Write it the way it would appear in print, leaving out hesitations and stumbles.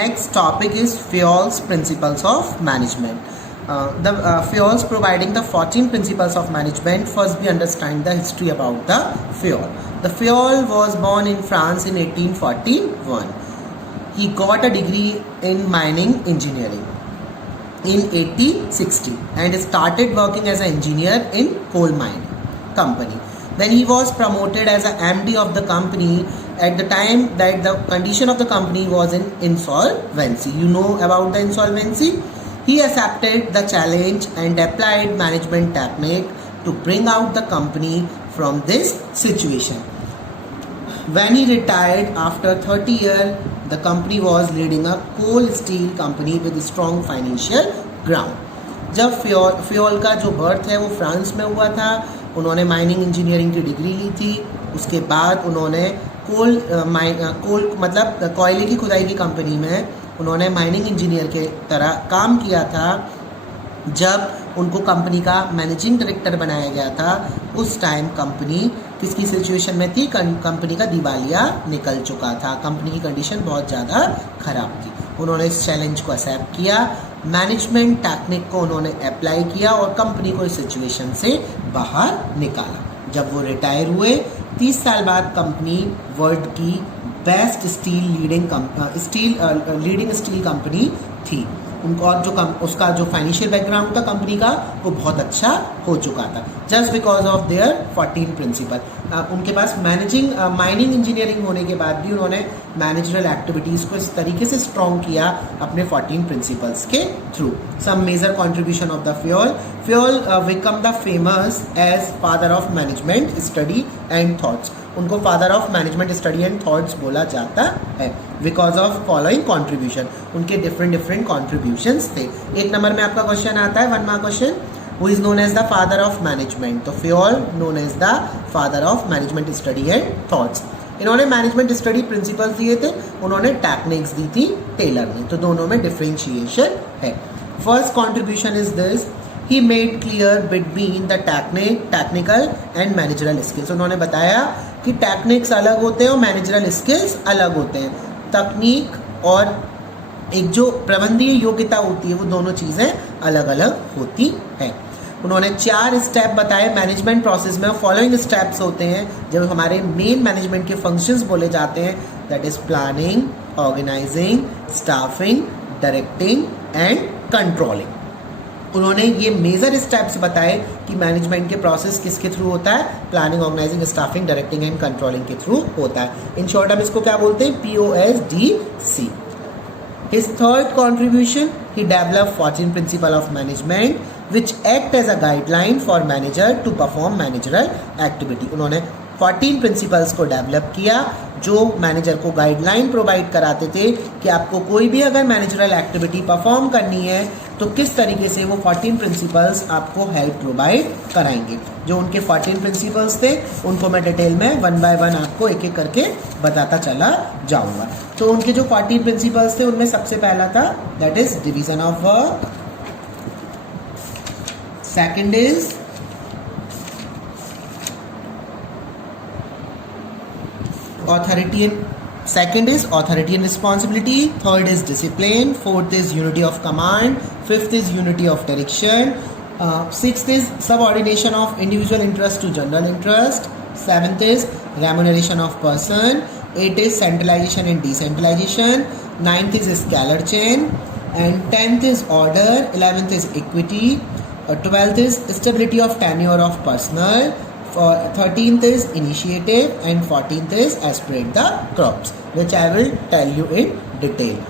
next topic is Fayol's principles of management. Fayol's providing the 14 principles of management. First, we understand the history about the Fayol. The Fayol was born in France in 1841. He got a degree in mining engineering in 1860 and started working as an engineer in coal mining company. Then he was promoted as an MD of the company at the time that the condition of the company was in insolvency. You know about the insolvency? He accepted the challenge and applied management technique to bring out the company from this situation. When he retired after 30 years, the company was leading a coal steel company with strong financial ground. जब Fayol का जो birth है वो France में हुआ था, उन्होंने माइनिग engineering की डिग्री ली थी. उसके बाद उन्होंने कोल मतलब कोयले की खुदाई की कंपनी में उन्होंने माइनिंग इंजीनियर के तरह काम किया था. जब उनको कंपनी का मैनेजिंग डायरेक्टर बनाया गया था, उस टाइम कंपनी किसकी सिचुएशन में थी? कंपनी का दिवालिया निकल चुका था. कंपनी की कंडीशन बहुत ज़्यादा ख़राब थी. उन्होंने इस चैलेंज को एक्सेप्ट किया, मैनेजमेंट टेक्निक को उन्होंने अप्लाई किया और कंपनी को इस सिचुएशन से बाहर निकाला. जब वो रिटायर हुए, 30 साल बाद कंपनी वर्ल्ड की बेस्ट लीडिंग स्टील कंपनी थी. उनको और जो उसका जो फाइनेंशियल बैकग्राउंड था कंपनी का वो बहुत अच्छा हो चुका था, just because of their 14 principle. उनके पास माइनिंग इंजीनियरिंग होने के बाद भी उन्होंने मैनेजरल एक्टिविटीज़ को इस तरीके से स्ट्रॉन्ग किया अपने 14 प्रिंसिपल्स के थ्रू. Some major contribution of the Fayol become the famous as father of management study and thoughts. उनको father of management study and thoughts बोला जाता है बिकॉज ऑफ फॉलोइंग कॉन्ट्रीब्यूशन. उनके डिफरेंट कॉन्ट्रीब्यूशंस थे. एक नंबर में आपका क्वेश्चन आता है, 1 mark question, who is known as the father of management. तो Fayol known as the father of management study and thoughts. इन्होंने मैनेजमेंट स्टडी प्रिंसिपल्स दिए थे, उन्होंने टेक्निक्स दी थी टेलर ने. तो दोनों में डिफ्रेंशिएशन है. First contribution is this, he made clear between the technical and managerial skills. उन्होंने बताया कि टेक्निक्स अलग होते हैं और मैनेजरल स्किल्स अलग होते हैं. तकनीक और एक जो प्रबंधीय योग्यता होती है वो दोनों चीज़ें अलग अलग होती हैं. उन्होंने 4 स्टेप बताए मैनेजमेंट प्रोसेस में. फॉलोइंग स्टेप्स होते हैं जब हमारे मेन मैनेजमेंट के फंक्शंस बोले जाते हैं, that is planning, organizing, staffing, directing and controlling. उन्होंने ये मेजर स्टेप्स बताए कि मैनेजमेंट के प्रोसेस किसके थ्रू होता है? Planning, organizing, staffing, directing and controlling के थ्रू होता है. इन शॉर्ट हम इसको क्या बोलते हैं? POSDC. His third contribution, he developed 14 principles of management which act as a guideline for manager to perform managerial activity. उन्होंने 14 प्रिंसिपल्स को डेवलप किया जो मैनेजर को गाइडलाइन प्रोवाइड कराते थे कि आपको कोई भी अगर मैनेजरल एक्टिविटी परफॉर्म करनी है तो किस तरीके से वो 14 प्रिंसिपल्स आपको हेल्प प्रोवाइड कराएंगे. जो उनके 14 प्रिंसिपल्स थे उनको मैं डिटेल में 1 बाय 1 आपको एक एक करके बताता चला जाऊंगा. तो उनके जो 14 प्रिंसिपल्स थे उनमें सबसे पहला था that is division of work. Second is authority and responsibility. Third is discipline. Fourth is unity of command. Fifth is unity of direction. Sixth is subordination of individual interest to general interest. Seventh is remuneration of person. Eighth is centralization and decentralization. Ninth is scalar chain. And 10th is order. 11th is equity. 12th is stability of tenure of personnel. 13th is initiative and 14th is aspirate the crops, which I will tell you in detail.